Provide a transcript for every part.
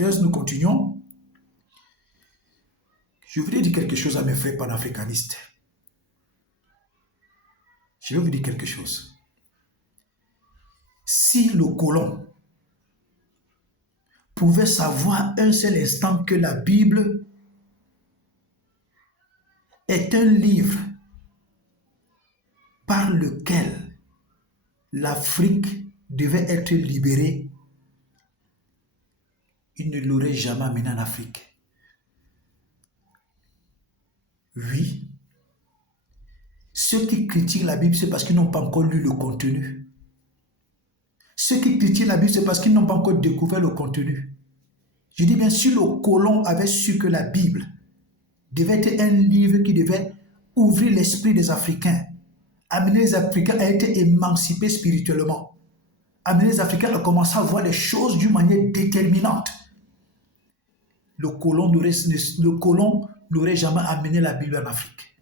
parenthèse, nous continuons. Je voudrais dire quelque chose à mes frères panafricanistes. Je vais vous dire quelque chose. Si le colon pouvait savoir un seul instant que la Bible est un livre par lequel l'Afrique devait être libérée, il ne l'aurait jamais amené en Afrique. Oui. Ceux qui critiquent la Bible, c'est parce qu'ils n'ont pas encore lu le contenu. Ceux qui critiquent la Bible, c'est parce qu'ils n'ont pas encore découvert le contenu. Je dis bien, si le colon avait su que la Bible devait être un livre qui devait ouvrir l'esprit des Africains, amener les Africains à être émancipés spirituellement, amener les Africains à commencer à voir les choses d'une manière déterminante, le colon n'aurait jamais amené la Bible en Afrique.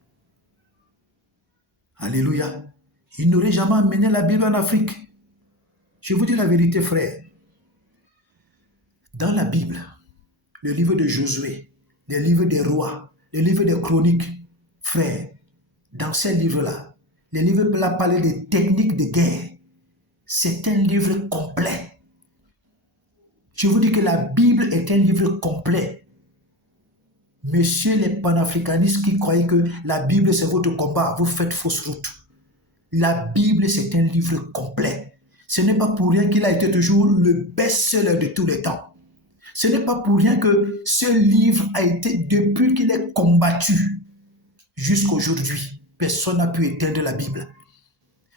Alléluia. Il n'aurait jamais amené la Bible en Afrique. Je vous dis la vérité, frère. Dans la Bible, le livre de Josué, le livre des rois, le livre des chroniques, frère, dans ces livres-là, les livres-là parlent des techniques de guerre. C'est un livre complet. Je vous dis que la Bible est un livre complet. Messieurs les panafricanistes qui croyaient que la Bible c'est votre combat, vous faites fausse route. La Bible c'est un livre complet. Ce n'est pas pour rien qu'il a été toujours le best-seller de tous les temps. Ce n'est pas pour rien que ce livre a été, depuis qu'il est combattu jusqu'à aujourd'hui, personne n'a pu éteindre la Bible.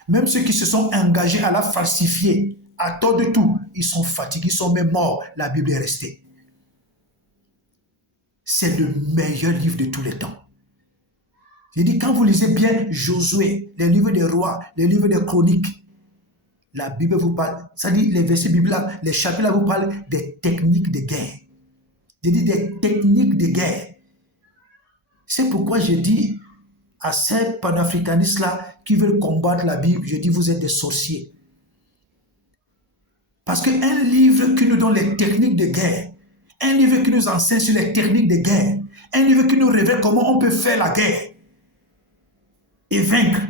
Même ceux qui se sont engagés à la falsifier, à tort de tout, ils sont fatigués, ils sont même morts, la Bible est restée. C'est le meilleur livre de tous les temps. J'ai dit, quand vous lisez bien Josué, les livres des rois, les livres des chroniques, la Bible vous parle, ça dit les versets bibliques, les chapitres là vous parlent des techniques de guerre. J'ai dit des techniques de guerre. C'est pourquoi je dis à ces panafricanistes-là qui veulent combattre la Bible, je dis vous êtes des sorciers. Parce qu'un livre qui nous donne les techniques de guerre, un livre qui nous enseigne sur les techniques de guerre, un livre qui nous révèle comment on peut faire la guerre et vaincre.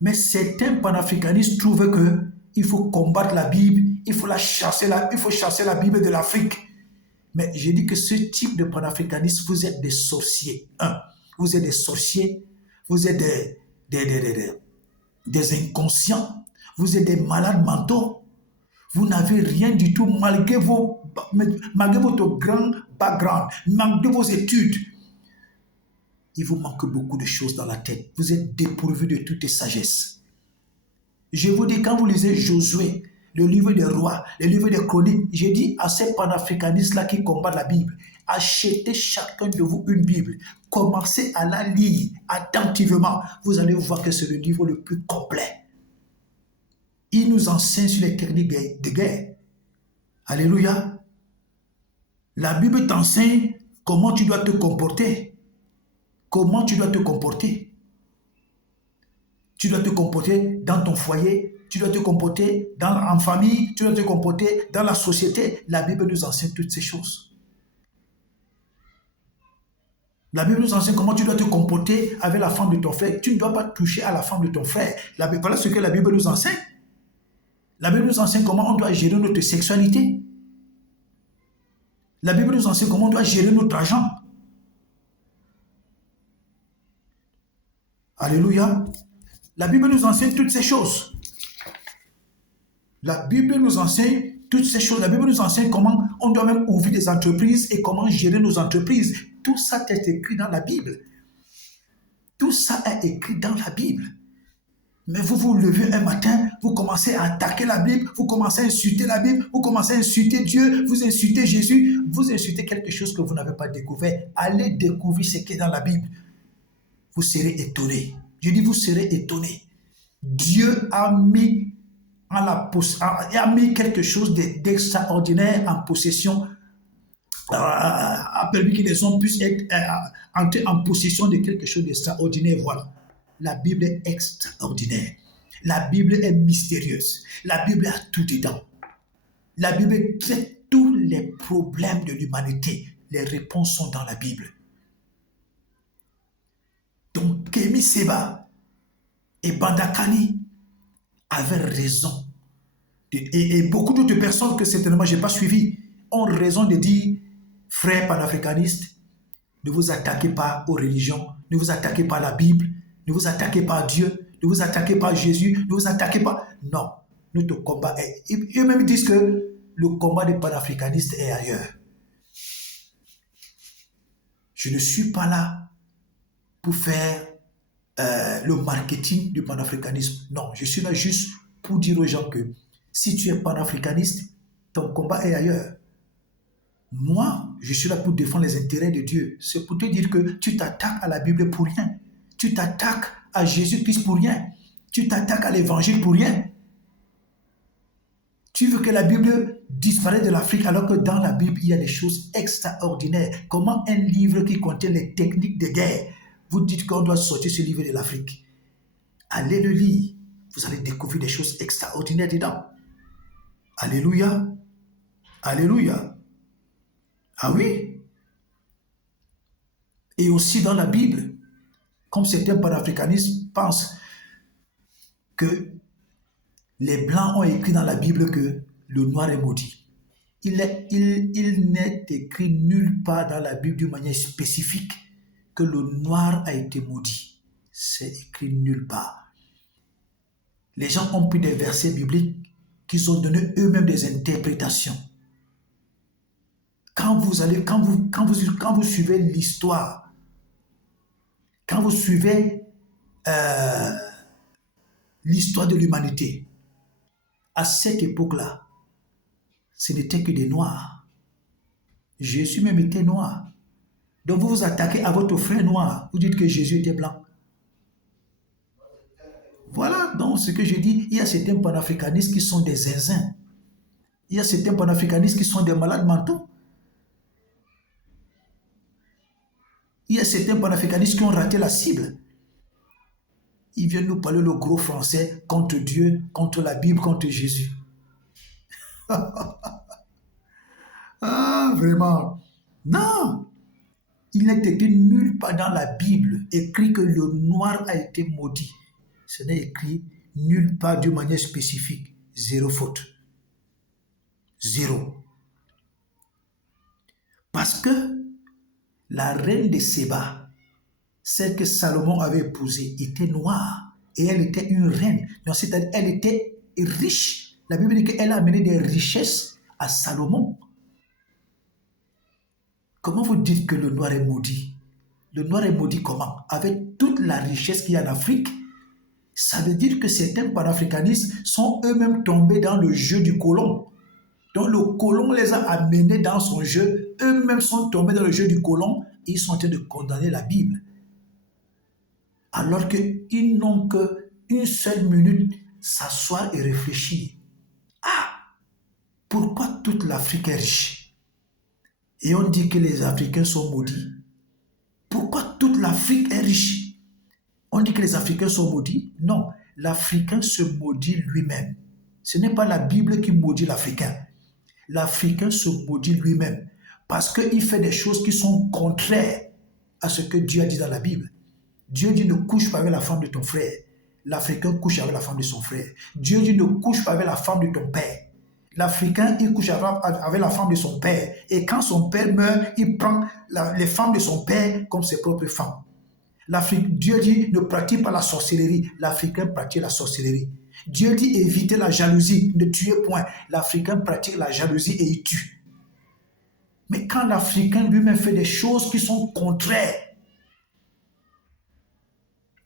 Mais certains panafricanistes trouvent qu'il faut combattre la Bible, il faut chasser la Bible de l'Afrique. Mais je dis que ce type de panafricanistes, vous êtes des sorciers. Vous êtes des sorciers, vous êtes des inconscients, vous êtes des malades mentaux. Vous n'avez rien du tout malgré votre grand background, malgré vos études. Il vous manque beaucoup de choses dans la tête. Vous êtes dépourvus de toute sagesse. Je vous dis, quand vous lisez Josué, le livre des rois, le livre des chroniques, j'ai dit à ces panafricanistes-là qui combattent la Bible, achetez chacun de vous une Bible. Commencez à la lire attentivement. Vous allez voir que c'est le livre le plus complet. Il nous enseigne sur les techniques de guerre. Alléluia. La Bible t'enseigne comment tu dois te comporter. Comment tu dois te comporter. Tu dois te comporter dans ton foyer, tu dois te comporter en famille, tu dois te comporter dans la société. La Bible nous enseigne toutes ces choses. La Bible nous enseigne comment tu dois te comporter avec la femme de ton frère. Tu ne dois pas toucher à la femme de ton frère. Voilà ce que la Bible nous enseigne. La Bible nous enseigne comment on doit gérer notre sexualité. La Bible nous enseigne comment on doit gérer notre argent. Alléluia. La Bible nous enseigne toutes ces choses. La Bible nous enseigne toutes ces choses. La Bible nous enseigne comment on doit même ouvrir des entreprises et comment gérer nos entreprises. Tout ça est écrit dans la Bible. Tout ça est écrit dans la Bible. Mais vous vous levez un matin, vous commencez à attaquer la Bible, vous commencez à insulter la Bible, vous commencez à insulter Dieu, vous insultez Jésus, vous insultez quelque chose que vous n'avez pas découvert. Allez découvrir ce qui est dans la Bible. Vous serez étonnés. Je dis, vous serez étonnés. Dieu a mis quelque chose d'extraordinaire en possession, a permis que les hommes puissent entrer en possession de quelque chose d'extraordinaire. Voilà. La Bible est extraordinaire. La Bible est mystérieuse. La Bible a tout dedans. La Bible traite tous les problèmes de l'humanité, les réponses sont dans la Bible. Donc, Kémy Séba et Bandakani avaient raison. Et beaucoup d'autres personnes que certainement je n'ai pas suivies ont raison de dire, frères panafricanistes, ne vous attaquez pas aux religions, ne vous attaquez pas à la Bible, ne vous attaquez pas à Dieu, ne vous attaquez pas à Jésus, ne vous attaquez pas. Non, notre combat est... Eux-mêmes disent que le combat des panafricanistes est ailleurs. Je ne suis pas là pour faire le marketing du panafricanisme. Non, je suis là juste pour dire aux gens que si tu es panafricaniste, ton combat est ailleurs. Moi, je suis là pour défendre les intérêts de Dieu. C'est pour te dire que tu t'attaques à la Bible pour rien. Tu t'attaques à Jésus-Christ pour rien. Tu t'attaques à l'évangile pour rien. Tu veux que la Bible disparaisse de l'Afrique alors que dans la Bible, il y a des choses extraordinaires. Comment un livre qui contient les techniques de guerre, vous dites qu'on doit sortir ce livre de l'Afrique. Allez le lire. Vous allez découvrir des choses extraordinaires dedans. Alléluia. Alléluia. Ah oui. Et aussi dans la Bible, comme certains panafricanistes pensent que les Blancs ont écrit dans la Bible que le noir est maudit. Il n'est écrit nulle part dans la Bible d'une manière spécifique que le noir a été maudit. C'est écrit nulle part. Les gens ont pris des versets bibliques qu'ils ont donné eux-mêmes des interprétations. Quand vous suivez l'histoire, quand vous suivez l'histoire de l'humanité, à cette époque-là, ce n'était que des noirs. Jésus même était noir. Donc vous vous attaquez à votre frère noir. Vous dites que Jésus était blanc. Voilà donc ce que je dis. Il y a certains panafricanistes qui sont des zinzins. Il y a certains panafricanistes qui sont des malades mentaux. Il y a certains panafricanistes qui ont raté la cible. Ils viennent nous parler le gros français contre Dieu, contre la Bible, contre Jésus. Ah, vraiment. Non. Il n'est écrit nulle part dans la Bible écrit que le noir a été maudit. Ce n'est écrit nulle part d'une manière spécifique. Zéro faute. Zéro. Parce que la reine de Séba, celle que Salomon avait épousée, était noire. Et elle était une reine. Donc, c'est-à-dire elle était riche. La Bible dit qu'elle a amené des richesses à Salomon. Comment vous dites que le noir est maudit? Le noir est maudit comment? Avec toute la richesse qu'il y a en Afrique, ça veut dire que certains panafricanistes sont eux-mêmes tombés dans le jeu du colon. Donc le colon les a amenés dans son jeu, eux-mêmes sont tombés dans le jeu du colon et ils sont en train de condamner la Bible. Alors qu'ils n'ont qu'une seule minute s'asseoir et réfléchir. Ah, pourquoi toute l'Afrique est riche? Et on dit que les Africains sont maudits. Pourquoi toute l'Afrique est riche? On dit que les Africains sont maudits? Non, l'Africain se maudit lui-même. Ce n'est pas la Bible qui maudit l'Africain. L'Africain se maudit lui-même parce qu'il fait des choses qui sont contraires à ce que Dieu a dit dans la Bible. Dieu dit ne couche pas avec la femme de ton frère. L'Africain couche avec la femme de son frère. Dieu dit ne couche pas avec la femme de ton père. L'Africain, il couche avec la femme de son père. Et quand son père meurt, il prend les femmes de son père comme ses propres femmes. Dieu dit ne pratique pas la sorcellerie. L'Africain pratique la sorcellerie. Dieu dit évitez la jalousie, ne tuez point. L'Africain pratique la jalousie et il tue. Mais quand l'Africain lui-même fait des choses qui sont contraires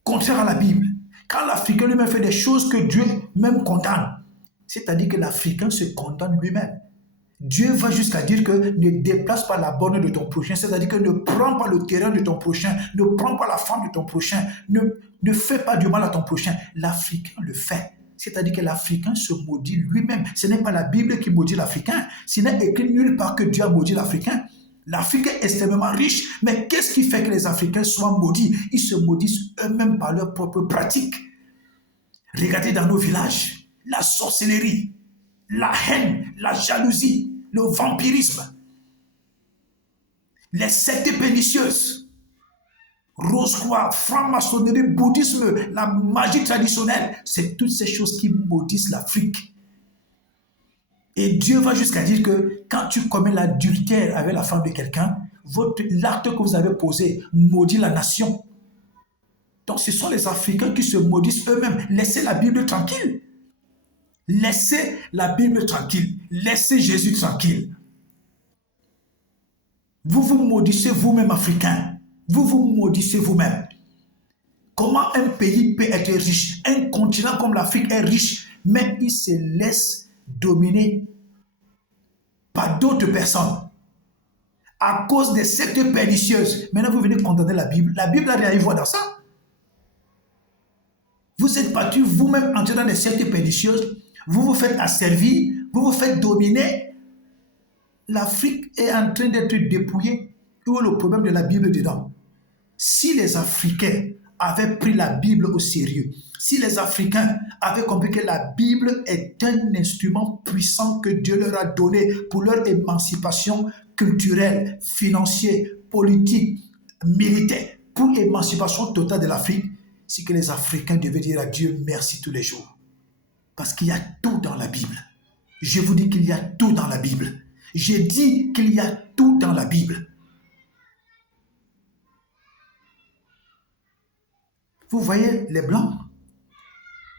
à la Bible, quand l'Africain lui-même fait des choses que Dieu même condamne, c'est-à-dire que l'Africain se condamne lui-même. Dieu va jusqu'à dire que ne déplace pas la borne de ton prochain, c'est-à-dire que ne prends pas le terrain de ton prochain, ne prends pas la femme de ton prochain, ne fais pas du mal à ton prochain. L'Africain le fait. C'est-à-dire que l'Africain se maudit lui-même. Ce n'est pas la Bible qui maudit l'Africain. Ce n'est écrit nulle part que Dieu a maudit l'Africain. L'Afrique est extrêmement riche, mais qu'est-ce qui fait que les Africains soient maudits? Ils se maudissent eux-mêmes par leurs propres pratiques. Regardez dans nos villages, la sorcellerie, la haine, la jalousie. le vampirisme, les sectes pernicieuses, rose-croix, franc-maçonnerie, bouddhisme, la magie traditionnelle, c'est toutes ces choses qui maudissent l'Afrique. Et Dieu va jusqu'à dire que quand tu commets l'adultère avec la femme de quelqu'un, l'acte que vous avez posé maudit la nation. Donc ce sont les Africains qui se maudissent eux-mêmes. Laissez la Bible tranquille. Laissez la Bible tranquille. Laissez Jésus tranquille. Vous vous maudissez vous-même, Africains. Vous vous maudissez vous-même. Comment un pays peut être riche? Un continent comme l'Afrique est riche, mais il se laisse dominer par d'autres personnes à cause des sectes pernicieuses. Maintenant, vous venez condamner la Bible. La Bible a rien à voir dans ça. Vous êtes battus vous-même entrer dans des sectes pernicieuses. Vous vous faites asservir. Vous vous faites dominer. L'Afrique est en train d'être dépouillée. Où est le problème de la Bible dedans? Si les Africains avaient pris la Bible au sérieux, si les Africains avaient compris que la Bible est un instrument puissant que Dieu leur a donné pour leur émancipation culturelle, financière, politique, militaire, pour l'émancipation totale de l'Afrique, c'est que les Africains devaient dire à Dieu merci tous les jours. Parce qu'il y a tout dans la Bible. Je vous dis qu'il y a tout dans la Bible. J'ai dit qu'il y a tout dans la Bible. Vous voyez les Blancs,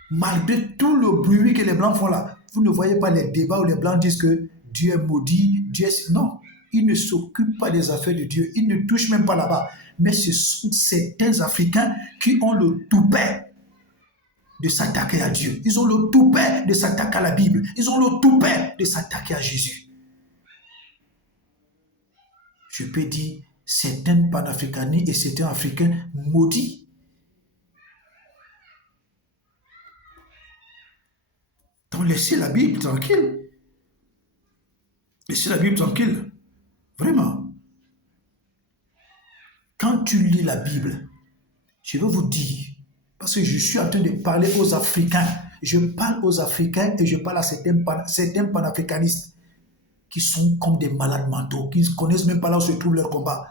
malgré tout le bruit que les Blancs font là, vous ne voyez pas les débats où les Blancs disent que Dieu est maudit, Dieu est... Non, ils ne s'occupent pas des affaires de Dieu, ils ne touchent même pas là-bas. Mais ce sont certains Africains qui ont le toupet de s'attaquer à Dieu. Ils ont le toupet de s'attaquer à la Bible. Ils ont le toupet de s'attaquer à Jésus. Je peux dire, certains panafricanistes et certains Africains maudits. Donc laissez la Bible tranquille. Laissez la Bible tranquille. Vraiment. Quand tu lis la Bible, je veux vous dire, parce que je suis en train de parler aux Africains, je parle aux Africains et je parle à certains panafricanistes qui sont comme des malades mentaux, qui ne connaissent même pas là où se trouve leur combat.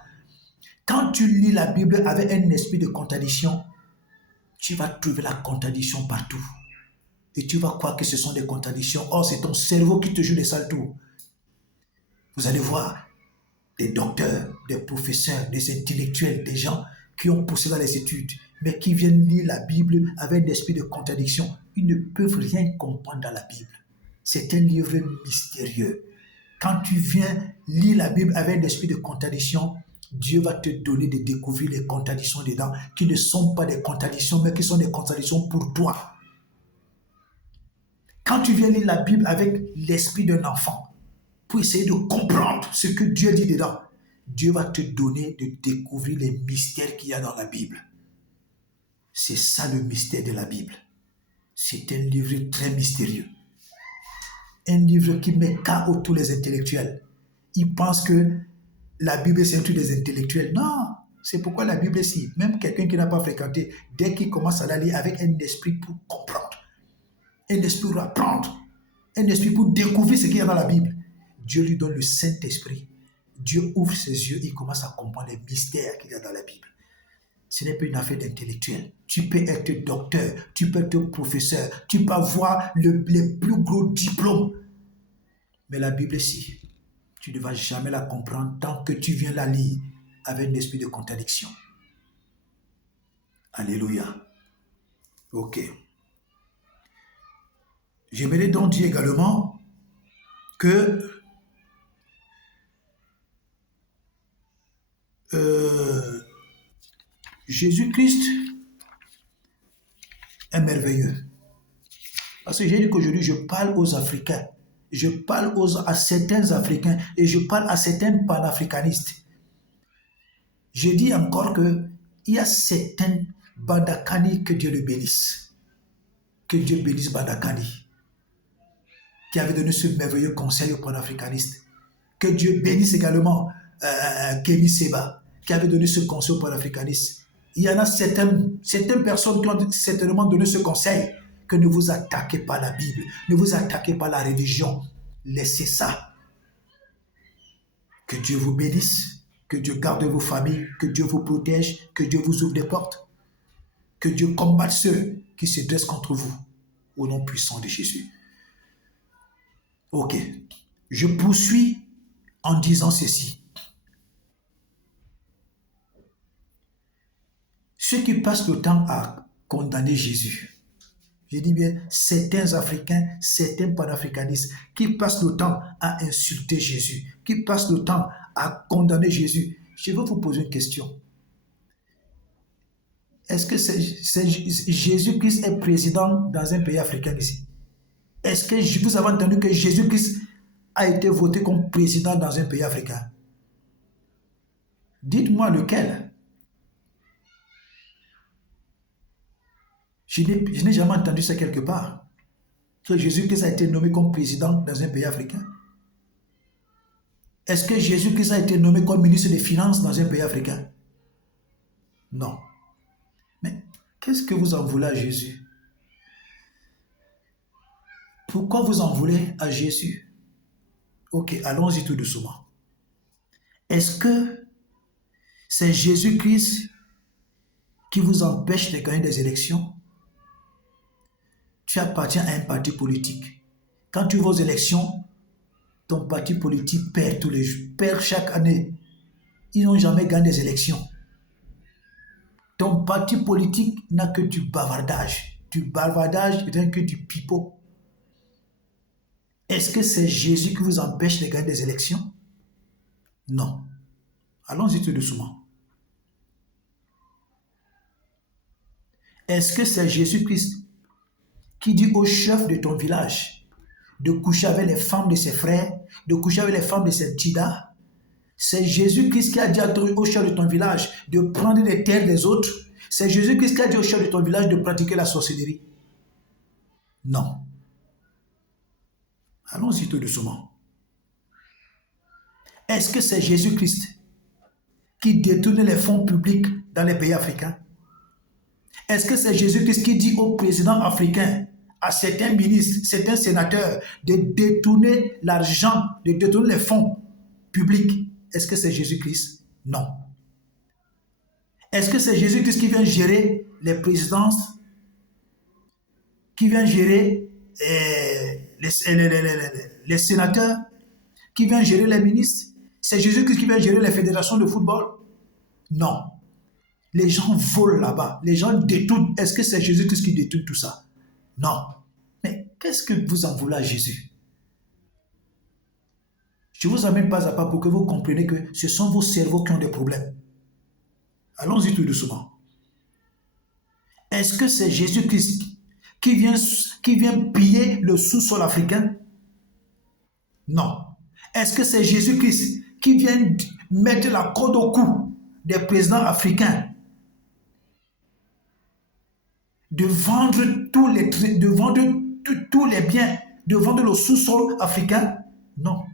Quand tu lis la Bible avec un esprit de contradiction, tu vas trouver la contradiction partout. Et tu vas croire que ce sont des contradictions. Or, c'est ton cerveau qui te joue des sales tours. Vous allez voir des docteurs, des professeurs, des intellectuels, des gens qui ont poussé dans les études, mais qui viennent lire la Bible avec un esprit de contradiction. Ils ne peuvent rien comprendre dans la Bible. C'est un livre mystérieux. Quand tu viens lire la Bible avec un esprit de contradiction, Dieu va te donner de découvrir les contradictions dedans, qui ne sont pas des contradictions, mais qui sont des contradictions pour toi. Quand tu viens lire la Bible avec l'esprit d'un enfant, pour essayer de comprendre ce que Dieu dit dedans, Dieu va te donner de découvrir les mystères qu'il y a dans la Bible. C'est ça le mystère de la Bible. C'est un livre très mystérieux. Un livre qui met KO tous les intellectuels. Ils pensent que la Bible c'est un truc des intellectuels. Non, c'est pourquoi la Bible est si. Même quelqu'un qui n'a pas fréquenté, dès qu'il commence à la lire avec un esprit pour comprendre, un esprit pour apprendre, un esprit pour découvrir ce qu'il y a dans la Bible, Dieu lui donne le Saint-Esprit. Dieu ouvre ses yeux, il commence à comprendre les mystères qu'il y a dans la Bible. Ce n'est pas une affaire d'intellectuel. Tu peux être docteur, tu peux être professeur, tu peux avoir les plus gros diplômes. Mais la Bible, si, tu ne vas jamais la comprendre tant que tu viens la lire avec un esprit de contradiction. Alléluia. Ok. J'aimerais donc dire également que Jésus-Christ est merveilleux. Parce que j'ai dit qu'aujourd'hui, je parle aux Africains. Je parle à certains Africains et je parle à certains panafricanistes. Je dis encore qu'il y a certains Bandakani, que Dieu le bénisse. Que Dieu bénisse Bandakani, qui avait donné ce merveilleux conseil aux panafricanistes. Que Dieu bénisse également Kémy Séba, qui avait donné ce conseil aux panafricanistes. Il y en a certaines personnes qui ont certainement donné ce conseil, que ne vous attaquez pas à la Bible, ne vous attaquez pas à la religion. Laissez ça. Que Dieu vous bénisse, que Dieu garde vos familles, que Dieu vous protège, que Dieu vous ouvre des portes, que Dieu combatte ceux qui se dressent contre vous, au nom puissant de Jésus. Ok, je poursuis en disant ceci. Ceux qui passent le temps à condamner Jésus, je dis bien certains Africains, certains panafricanistes qui passent le temps à insulter Jésus, qui passent le temps à condamner Jésus, je veux vous poser une question. Est-ce que Jésus-Christ est président dans un pays africain ici? Est-ce que vous avez entendu que Jésus-Christ a été voté comme président dans un pays africain? Dites-moi lequel. Je n'ai jamais entendu ça quelque part. Que Jésus-Christ a été nommé comme président dans un pays africain. Est-ce que Jésus-Christ a été nommé comme ministre des Finances dans un pays africain? Non. Mais qu'est-ce que vous en voulez à Jésus? Pourquoi vous en voulez à Jésus? Ok, allons-y tout doucement. Est-ce que c'est Jésus-Christ qui vous empêche de gagner des élections? Tu appartiens à un parti politique. Quand tu vas aux élections, ton parti politique perd tous les jours, perd chaque année. Ils n'ont jamais gagné des élections. Ton parti politique n'a que du bavardage. Du bavardage et rien que du pipeau. Est-ce que c'est Jésus qui vous empêche de gagner des élections? Non. Allons-y tout doucement. Est-ce que c'est Jésus-Christ qui dit au chef de ton village de coucher avec les femmes de ses frères, de coucher avec les femmes de ses tidas? C'est Jésus-Christ qui a dit au chef de ton village de prendre les terres des autres? C'est Jésus-Christ qui a dit au chef de ton village de pratiquer la sorcellerie? Non. Allons-y tout doucement. Est-ce que c'est Jésus-Christ qui détourne les fonds publics dans les pays africains? Est-ce que c'est Jésus-Christ qui dit aux présidents africains, à certains ministres, certains sénateurs, de détourner l'argent, de détourner les fonds publics? Est-ce que c'est Jésus-Christ? Non. Est-ce que c'est Jésus-Christ qui vient gérer les présidences, qui vient gérer les sénateurs, qui vient gérer les ministres? C'est Jésus-Christ qui vient gérer les fédérations de football? Non. Les gens volent là-bas, les gens détournent. Est-ce que c'est Jésus-Christ qui détourne tout ça? Non. Mais qu'est-ce que vous en voulez à Jésus? Je vous amène pas à pas pour que vous compreniez que ce sont vos cerveaux qui ont des problèmes. Allons-y tout doucement. Est-ce que c'est Jésus-Christ qui vient piller le sous-sol africain? Non. Est-ce que c'est Jésus-Christ qui vient mettre la corde au cou des présidents africains, de vendre tous les biens, de vendre le sous-sol africain? Non.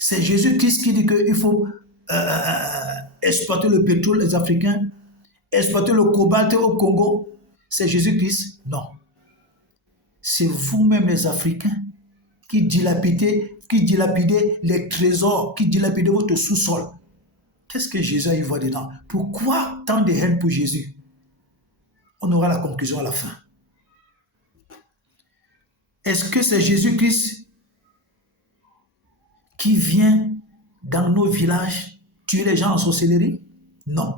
C'est Jésus-Christ qui dit qu'il faut exploiter le pétrole des Africains, exploiter le cobalt au Congo. C'est Jésus-Christ? Non. C'est vous-même les Africains qui dilapidez les trésors, qui dilapidez votre sous-sol. Qu'est-ce que Jésus a y voit dedans? Pourquoi tant de haine pour Jésus? On aura la conclusion à la fin. Est-ce que c'est Jésus-Christ qui vient dans nos villages tuer les gens en sorcellerie? Non.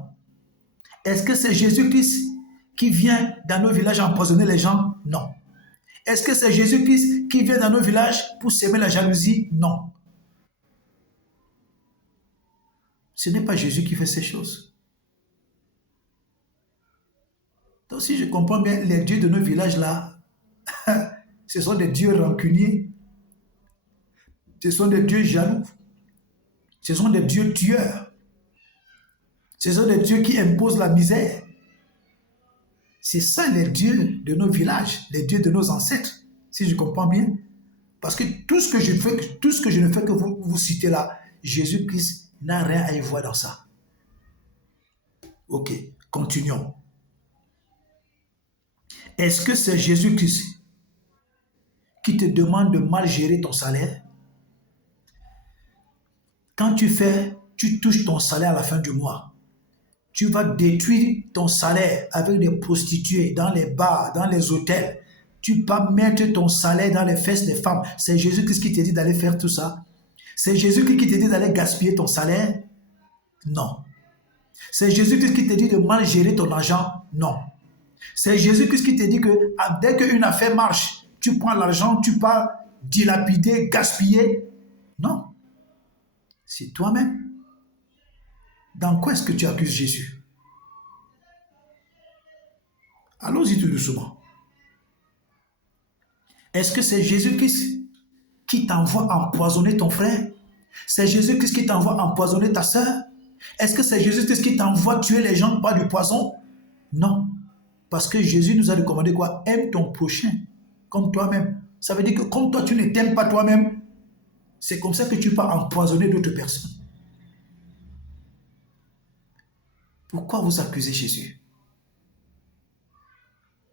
Est-ce que c'est Jésus-Christ qui vient dans nos villages empoisonner les gens? Non. Est-ce que c'est Jésus-Christ qui vient dans nos villages pour semer la jalousie? Non. Ce n'est pas Jésus qui fait ces choses. Donc si je comprends bien, les dieux de nos villages là, ce sont des dieux rancuniers, ce sont des dieux jaloux, ce sont des dieux tueurs, ce sont des dieux qui imposent la misère. C'est ça les dieux de nos villages, les dieux de nos ancêtres, si je comprends bien. Parce que tout ce que je ne fais que vous citez là, Jésus-Christ n'a rien à y voir dans ça. Ok, continuons. Est-ce que c'est Jésus-Christ qui te demande de mal gérer ton salaire. Quand tu touches ton salaire à la fin du mois, tu vas détruire ton salaire avec des prostituées dans les bars, dans les hôtels. Tu vas mettre ton salaire dans les fesses des femmes. C'est Jésus-Christ qui te dit d'aller faire tout ça. C'est Jésus-Christ qui te dit d'aller gaspiller ton salaire. Non. C'est Jésus-Christ qui te dit de mal gérer ton argent. Non. C'est Jésus-Christ qui te dit que dès qu'une affaire marche, tu prends l'argent, tu pars dilapider, gaspiller. Non. C'est toi-même. Dans quoi est-ce que tu accuses Jésus? Allons-y tout doucement. Est-ce que c'est Jésus-Christ qui t'envoie empoisonner ton frère? C'est Jésus-Christ qui t'envoie empoisonner ta sœur? Est-ce que c'est Jésus-Christ qui t'envoie tuer les gens par du poison? Non. Parce que Jésus nous a recommandé quoi? Aime ton prochain comme toi-même. Ça veut dire que comme toi, tu ne t'aimes pas toi-même, c'est comme ça que tu peux empoisonner d'autres personnes. Pourquoi vous accusez Jésus?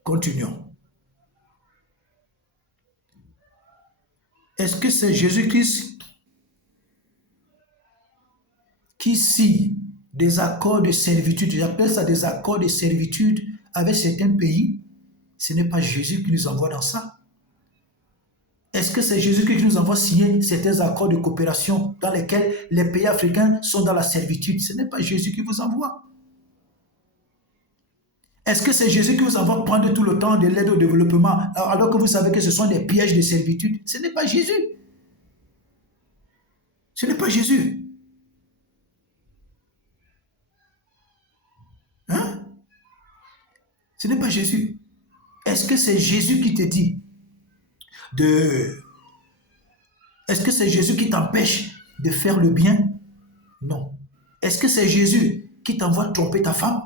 Continuons. Est-ce que c'est Jésus-Christ qui signe des accords de servitude? J'appelle ça des accords de servitude avec certains pays. Ce n'est pas Jésus qui nous envoie dans ça. Est-ce que c'est Jésus qui nous envoie signer certains accords de coopération dans lesquels les pays africains sont dans la servitude? Ce n'est pas Jésus qui vous envoie. Est-ce que c'est Jésus qui vous envoie prendre tout le temps de l'aide au développement alors que vous savez que ce sont des pièges de servitude? Ce n'est pas Jésus. Ce n'est pas Jésus. Hein? Ce n'est pas Jésus. Est-ce que c'est Jésus qui te dit Est-ce que c'est Jésus qui t'empêche de faire le bien? Non. Est-ce que c'est Jésus qui t'envoie tromper ta femme?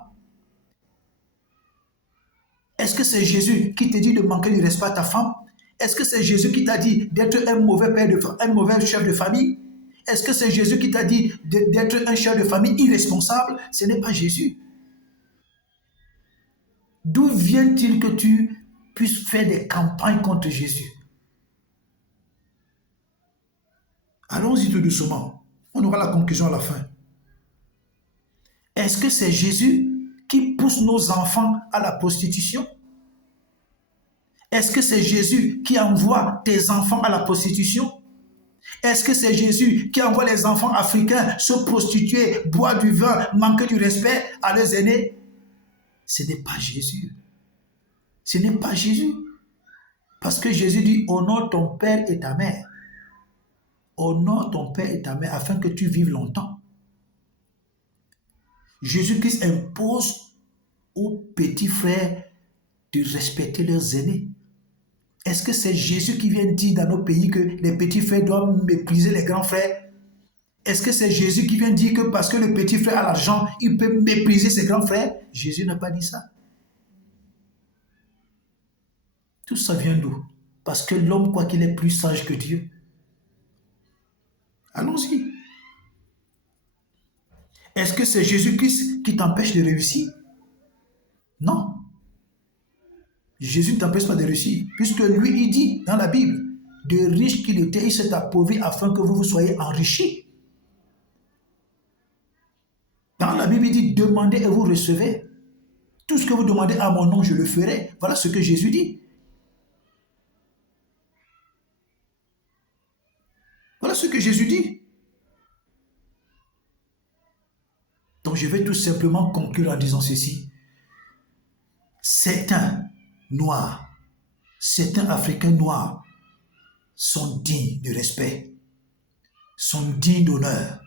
Est-ce que c'est Jésus qui te dit de manquer du respect à ta femme? Est-ce que c'est Jésus qui t'a dit d'être un mauvais père, un mauvais chef de famille? Est-ce que c'est Jésus qui t'a dit d'être un chef de famille irresponsable? Ce n'est pas Jésus. D'où vient-il que tu puisses faire des campagnes contre Jésus? Allons-y tout doucement. On aura la conclusion à la fin. Est-ce que c'est Jésus qui pousse nos enfants à la prostitution? Est-ce que c'est Jésus qui envoie tes enfants à la prostitution? Est-ce que c'est Jésus qui envoie les enfants africains se prostituer, boire du vin, manquer du respect à leurs aînés? Ce n'est pas Jésus. Ce n'est pas Jésus. Parce que Jésus dit, honore ton père et ta mère. Honore ton père et ta mère afin que tu vives longtemps. Jésus-Christ impose aux petits frères de respecter leurs aînés. Est-ce que c'est Jésus qui vient dire dans nos pays que les petits frères doivent mépriser les grands frères? Est-ce que c'est Jésus qui vient dire que parce que le petit frère a l'argent, il peut mépriser ses grands frères? Jésus n'a pas dit ça. Tout ça vient d'où? Parce que l'homme croit qu'il est plus sage que Dieu. Allons-y. Est-ce que c'est Jésus-Christ qui t'empêche de réussir? Non. Jésus ne t'empêche pas de réussir, puisque lui, il dit dans la Bible, de riche qu'il était, il s'est appauvri afin que vous soyez enrichis. Dans la Bible, il dit, demandez et vous recevez. Tout ce que vous demandez à mon nom, je le ferai. Voilà ce que Jésus dit. Voilà ce que Jésus dit. Donc je vais tout simplement conclure en disant ceci. Certains noirs, certains Africains noirs sont dignes de respect, sont dignes d'honneur,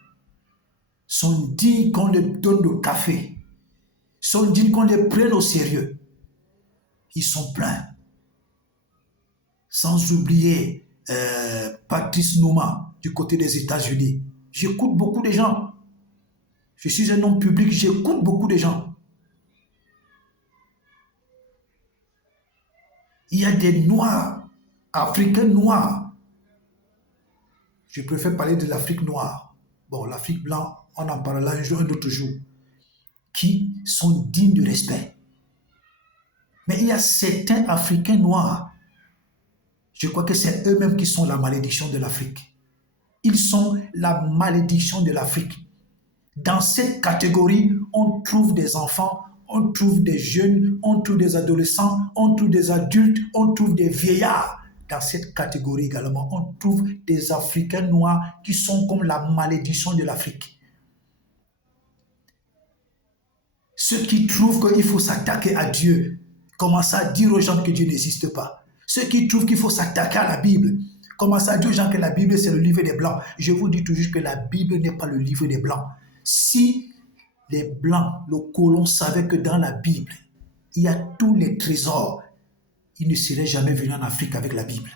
sont dignes qu'on leur donne le café, sont dignes qu'on les prenne au sérieux. Ils sont pleins. Sans oublier Patrice Nouma du côté des États-Unis. J'écoute beaucoup de gens. Je suis un homme public, j'écoute beaucoup de gens. Il y a des Noirs, Africains noirs. Je préfère parler de l'Afrique noire. Bon, l'Afrique blanche, on en parlera un autre jour. Qui sont dignes de respect. Mais il y a certains Africains noirs Je crois que c'est eux-mêmes qui sont la malédiction de l'Afrique. Ils sont la malédiction de l'Afrique. Dans cette catégorie, on trouve des enfants, on trouve des jeunes, on trouve des adolescents, on trouve des adultes, on trouve des vieillards. Dans cette catégorie également, on trouve des Africains noirs qui sont comme la malédiction de l'Afrique. Ceux qui trouvent qu'il faut s'attaquer à Dieu commencent à dire aux gens que Dieu n'existe pas. Ceux qui trouvent qu'il faut s'attaquer à la Bible commencent à dire aux gens que la Bible c'est le livre des Blancs. Je vous dis toujours que la Bible n'est pas le livre des Blancs. Si les Blancs, le colon, savaient que dans la Bible, il y a tous les trésors, ils ne seraient jamais venus en Afrique avec la Bible.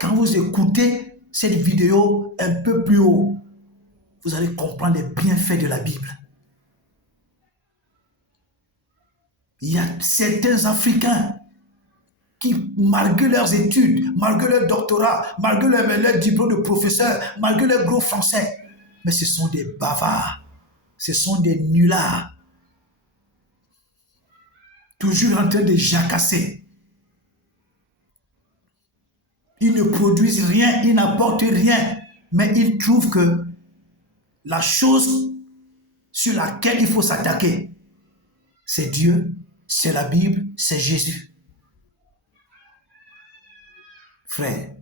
Quand vous écoutez cette vidéo un peu plus haut, vous allez comprendre les bienfaits de la Bible. Il y a certains Africains qui, malgré leurs études, malgré leur doctorat, malgré leur diplôme de professeur, malgré leur gros français, mais ce sont des bavards, ce sont des nullards, toujours en train de jacasser. Ils ne produisent rien, ils n'apportent rien, mais ils trouvent que la chose sur laquelle il faut s'attaquer, c'est Dieu, c'est la Bible, c'est Jésus. Frère,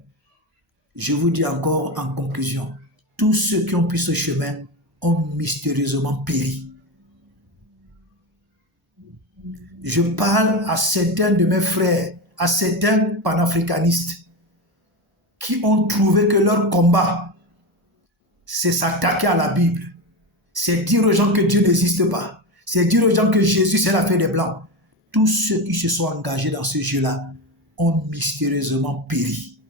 je vous dis encore en conclusion, tous ceux qui ont pris ce chemin ont mystérieusement péri. Je parle à certains de mes frères, à certains panafricanistes qui ont trouvé que leur combat, c'est s'attaquer à la Bible. C'est dire aux gens que Dieu n'existe pas. C'est dire aux gens que Jésus, c'est la fée des Blancs. Tous ceux qui se sont engagés dans ce jeu-là ont mystérieusement péri.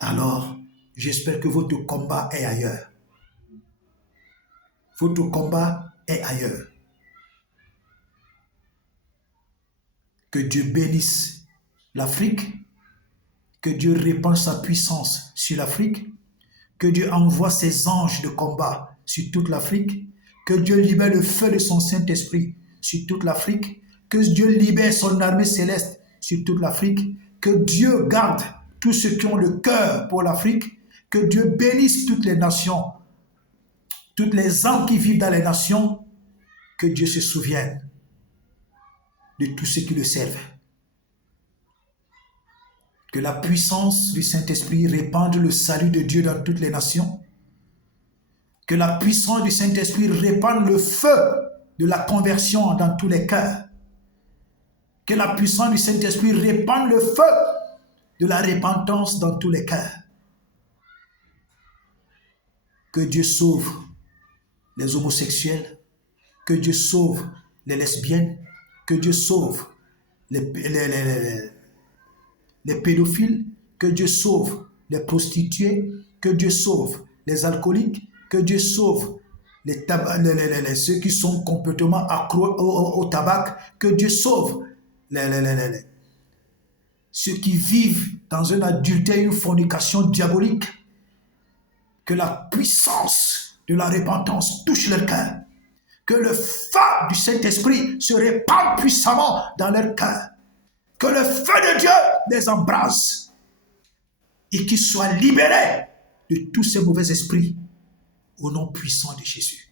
Alors, j'espère que votre combat est ailleurs. Votre combat est ailleurs. Que Dieu bénisse l'Afrique, que Dieu répande sa puissance sur l'Afrique, que Dieu envoie ses anges de combat sur toute l'Afrique, que Dieu libère le feu de son Saint-Esprit sur toute l'Afrique, que Dieu libère son armée céleste sur toute l'Afrique, que Dieu garde tous ceux qui ont le cœur pour l'Afrique, que Dieu bénisse toutes les nations, toutes les âmes qui vivent dans les nations, que Dieu se souvienne de tous ceux qui le servent. Que la puissance du Saint-Esprit répande le salut de Dieu dans toutes les nations. Que la puissance du Saint-Esprit répande le feu de la conversion dans tous les cœurs. Que la puissance du Saint-Esprit répande le feu de la repentance dans tous les cœurs. Que Dieu sauve les homosexuels, que Dieu sauve les lesbiennes, que Dieu sauve les pédophiles, que Dieu sauve les prostituées, que Dieu sauve les alcooliques, que Dieu sauve ceux qui sont complètement accros au tabac, que Dieu sauve ceux qui vivent dans un adultère, une fornication diabolique, que la puissance de la repentance touche leur cœur, que le feu du Saint-Esprit se répande puissamment dans leur cœur, que le feu de Dieu les embrase et qu'ils soient libérés de tous ces mauvais esprits au nom puissant de Jésus.